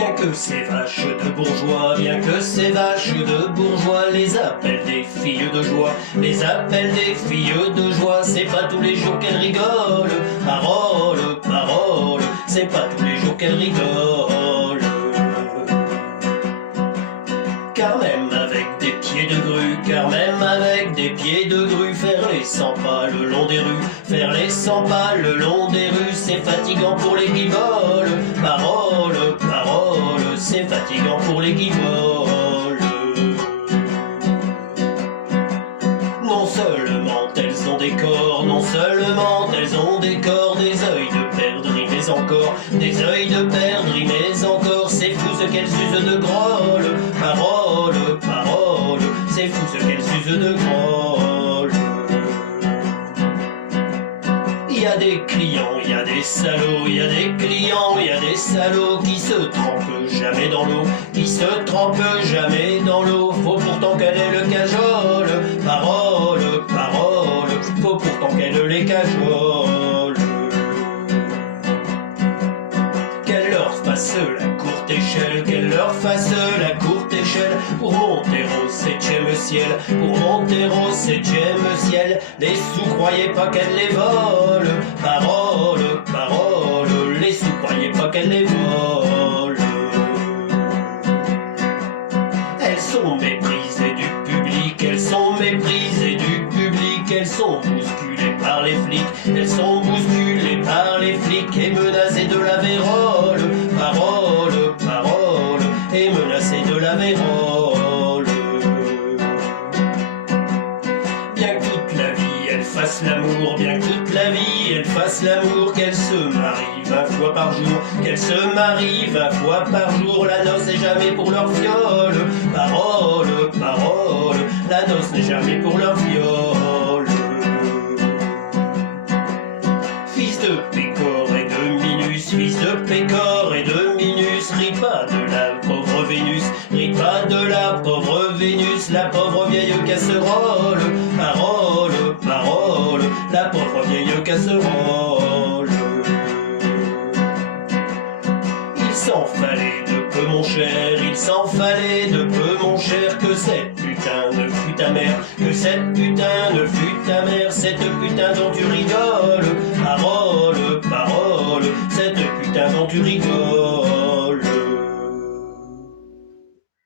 Bien que ces vaches de bourgeois, bien que ces vaches de bourgeois les appellent des filles de joie, les appellent des filles de joie, c'est pas tous les jours qu'elles rigolent, parole, parole, c'est pas tous les jours qu'elles rigolent. Car même avec des pieds de grue, car même avec des pieds de grue, faire les 100 pas le long des rues, faire les 100 pas le long des rues, c'est fatigant pour les qui volent, parole, parole, c'est fatigant pour les qui volent. Non seulement elles ont des corps, non seulement elles ont des corps, des œils de perdrix, mais encore, des œils de perdrix, mais encore, c'est fou ce qu'elles usent de grolle, parole, parole, c'est fou ce qu'elles usent de grolle. Il y a des clients, il y a des salauds, il y a des clients, il y a des salauds qui se trempent jamais dans l'eau, qui se trempent jamais dans l'eau, faut pourtant qu'elle ait le cajole, parole, parole, faut pourtant qu'elle les cajole. Qu'elle leur fasse la courte échelle, qu'elle leur fasse la courte échelle, pour monter au 7e ciel, pour monter au 7e ciel, les sous croyez pas qu'elle les vole, parole, parole, les sous croyez pas qu'elle les vole. Elles sont méprisées du public, elles sont méprisées du public, elles sont bousculées par les flics, elles sont bousculées par les flics et menacées de la vérole, parole, parole, et menacées de la vérole. Bien que toute la vie elles fassent l'amour, bien que toute la vie elles fassent l'amour, qu'elles se marient 20 fois par jour, qu'elles se marient 20 fois par jour, la noce n'est jamais pour leur fiole, parole, parole, la noce n'est jamais pour leur fiole. Fils de Pécor et de Minus, fils de Pécor et de Minus, ris pas de la pauvre Vénus, ris pas de la pauvre Vénus, la pauvre vieille casserole, parole, parole, la pauvre vieille casserole. Il s'en fallait de peu mon cher, il s'en fallait de peu mon cher, que cette putain ne fût ta mère, que cette putain ne fût ta mère, cette putain dont tu ris